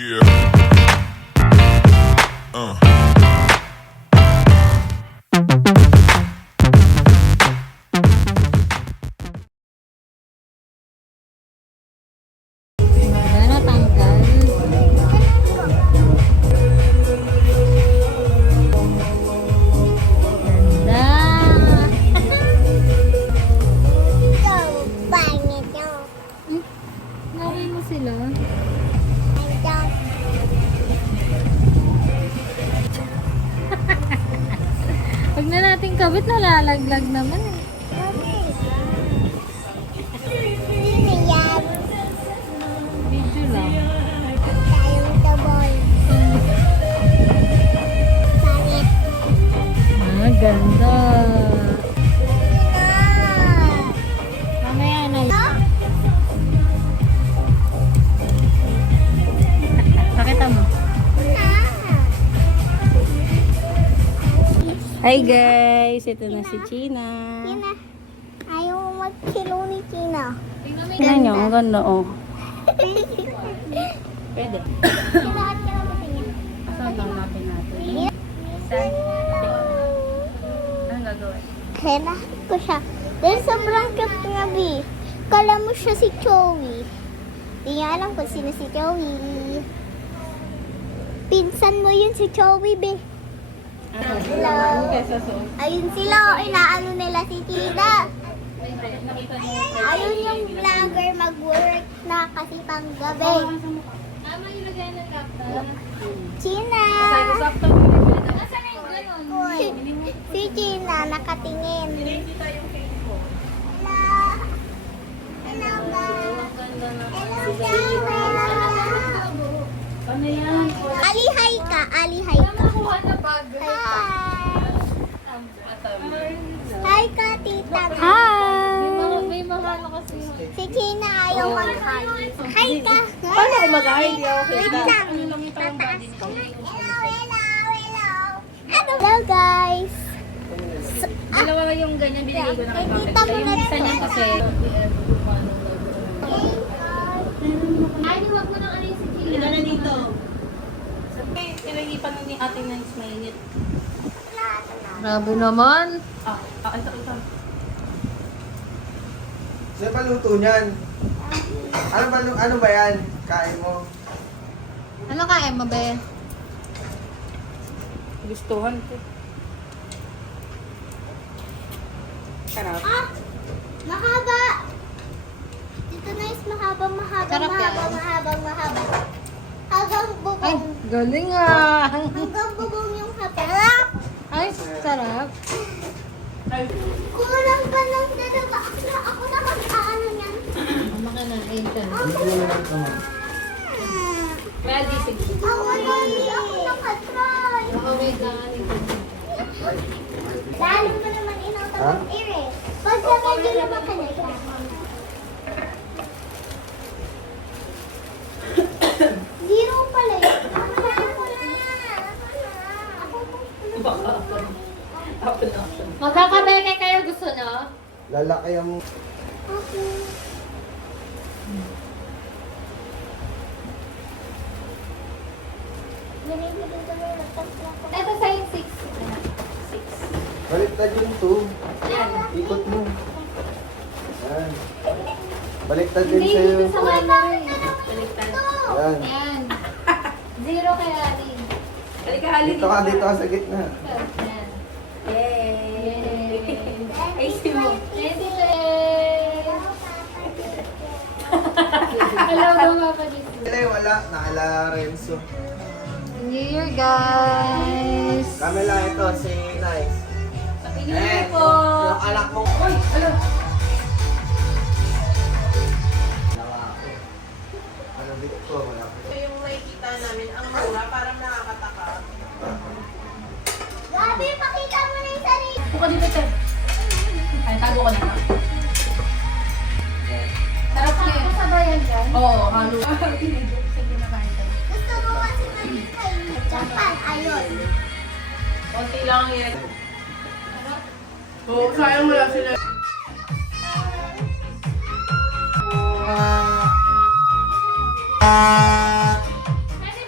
Yeah. Wala na tanggal. Ganda. Lagay mo sila. Pag na natin kabit, nalalaglag naman eh. Video lang. Ah, ganda. Mamaya na. Pakita mo. Hi guys! Ito na si China. Ayaw mag-kilo ni China. Tingnan nyo, ang ganda oh. Pwede. Kailangan ka na ba niya? Saan lang natin natin? Saan? Anong gagawin? Kailangan ko siya. Dahil sobrang cute nga, B. Kala mo siya si Joey. Di niya alam kung sino si Joey. Pinsan mo yun si Joey, B. Hello. Ayun sila, inaano nila si China. Ayun yung vlogger mag-work na kasi pang gabi. Tama yung lagay ng laptop. China! Nasaan na yung ganun? Si China, nakatingin. Hello! Hello, guys! Hello, guys! Ano yan? Alihay ka, alihay ka. Nakuha na bag. Hi ka, tita. May mga ano kasi. Si China ayaw mag-hi. Hi ka. Paano ako mag-hi? Di ako Wait kita. lang. Tataas ko. Hello, hello, hello. Hello, guys. Dalawa yung ganyan binigay ko na kay Kay Bakit. tita mo Yung na isa niya to. kasi. Ay, huwag mo nang ano yung si Chila. Ito na dito. Pinag-ipan ni ating ng mainit. Grabe naman. Ito. Sino ba luto niyan? Ano ba yan? Kain mo? Ano kain mo, be? Gustuhan ko. Sarap. Ah! Mahaba! Dito na is mahaba. Sarap yan. Mahaba. Hanggang bubong. Galing ah. Hanggang bubong yung haba. Ay, sarap. Kulang pa ng dalawa. Ako na mag-aano yan. Makanain ka. Ah. Ready, sige. Ako nakatry. Baka may kaanin ka. Lalo mo naman inautang ng ear eh. Pagka medyo naman ka na siya. Zero pala yun. Ako na. Magkakabeke kayo, gusto nyo? Lalaki ang... Okay. Binibigyan ko na yung tatlo ko. Ito sa yung 6. Baliktad yung 2. Yan. Ikot mo. Yan. Baliktad din Hindi, sa'yo. dito sa camera eh. Baliktad. Yan. Yan. 0 kay Ali. Dito ka sa gitna. Yan. Yay! Ay, si mo. Hello, Papa dito. Wala. Nakala Renzo. New Year, guys. Kami lang ito, si Nice. Happy New Year po. Yung anak mo. Uy! Ano? Ano dito ko? Wala ko. Yung nakikita namin, ang mura, parang nakakataka. Gabi, pakita mo na yung sarili. Buka dito, Te. Ay, tago ko na. Sarap niya. Kasabayan dyan. Oo, halo. Sige na kain tayo. Gusto mo kasi namin kayo. Japan, ayun. Konti lang yan. Oo, sayang wala sila. Pwede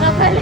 ka pala.